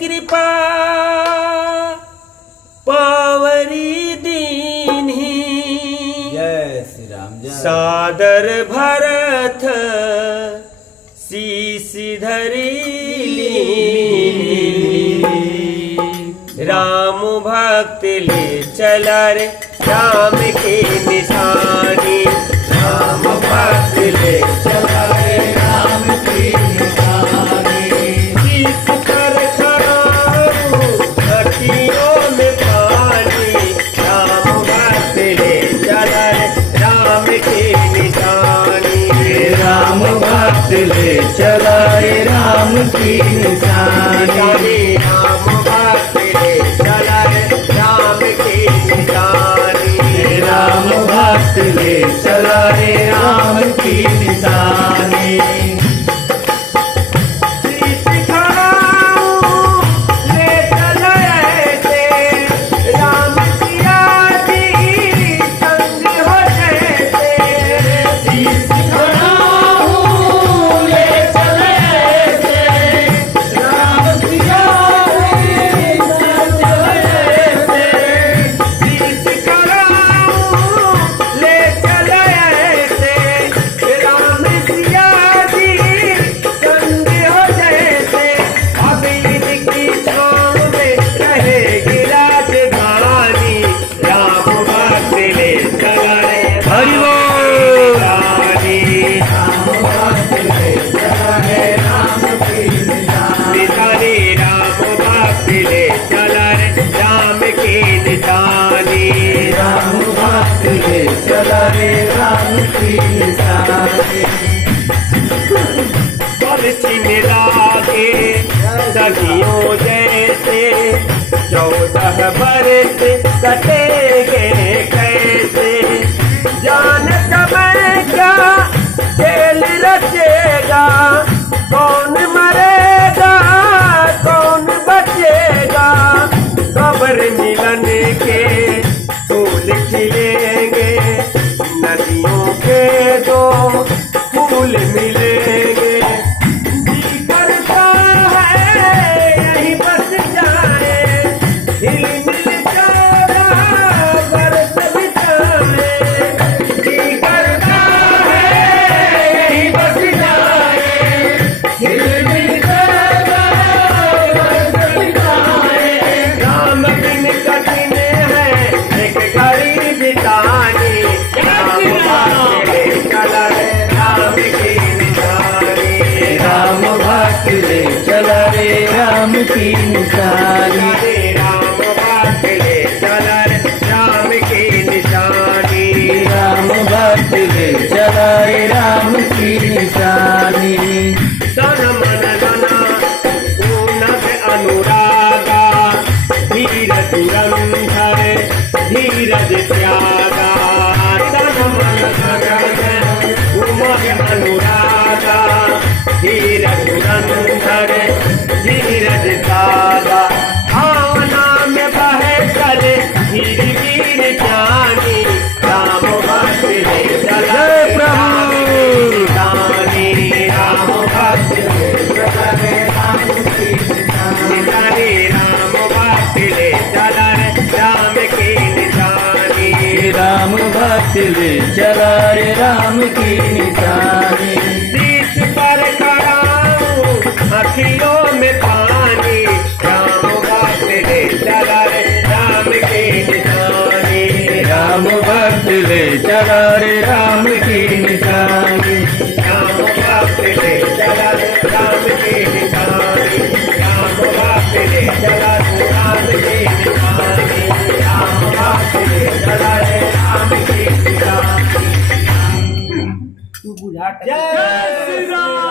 कृपा पावरी दीन्ही। जय श्री राम। जय सादर भरत शीश धरी राम भक्त ले चला रे राम की निशानी। राम भक्त ले चला रे राम की निशानी। शीश पर खड़ाऊं अखियों में पानी। राम भक्त ले चला रे राम की निशानी। राम भक्त ले चला रे राम की निशानी। राम भक्त ले चला रे राम की निशानी। राम भक्त ले चला रे राम की निशानी। शीश खड़ाऊं ले चला ऐसे राम सिया जी संग हो जैसे। शीश खड़ाऊं ले चले ऐसे राम सिया जी संग ऐसे। शीश खड़ाऊं ले चला ऐसे राम सिया जी संग हो जैसे। अब इनकी छाँव में रहेगी राजधानी। राम भक्त ले चला रे हरि बोल रानी। राम भक्त ले चला रे राम की निशानी। निशानी राम भक्त ले चला रे राम की निशानी। राम भक्त ले चला रे राम की निशानी। पर्ची मिला के सखियों जैसे 14 बरस कटेंगे कैसे। जान समय क्या खेल रचेगा। कौन मरेगा कौन बचेगा। कब्र मिलन के फूल खिलेंगे। नदियों के दो फूल मिलेंगे। जी करता है यहीं बस जाए। हिल मिल 14 बरस बिताए। जी करता है यहीं बस जाए। हिल मिल 14 बरस बिताए। राम बिन कठिन है एक घड़ी बितानी। राम भक्त ले चला रे राम की निशानी। राम भक्त ले चला रे राम की निशानी। राम भक्त ले चला रे राम की निशानी। राम भक्त ले चला रे राम की निशानी। तन मन धना पूनभ अनुरागा। धीर धुरंधर धीरज त्यागा। तन मन धन उमग अनुरागा। धीर धुरंधर धीरज त्यागा। भावना में बहे चले धीर वीर ज्ञानी। राम भक्त ले चला रे राम की निशानी। राम भक्त ले चला रे राम की निशानी। राम भक्त ले चला रे राम की निशानी। राम भक्त ले चला रे राम की निशानी। शीश पर खड़ाऊं अखियों में पानी। राम भक्त ले चला रे राम की निशानी। राम भक्त ले चला रे राम की निशानी। राम भक्त ले चला रे राम की निशानी। राम भक्त ले चला रे राम की निशानी। राम भक्त ले चला रे राम की निशानी। तू बुझा जय श्री राम।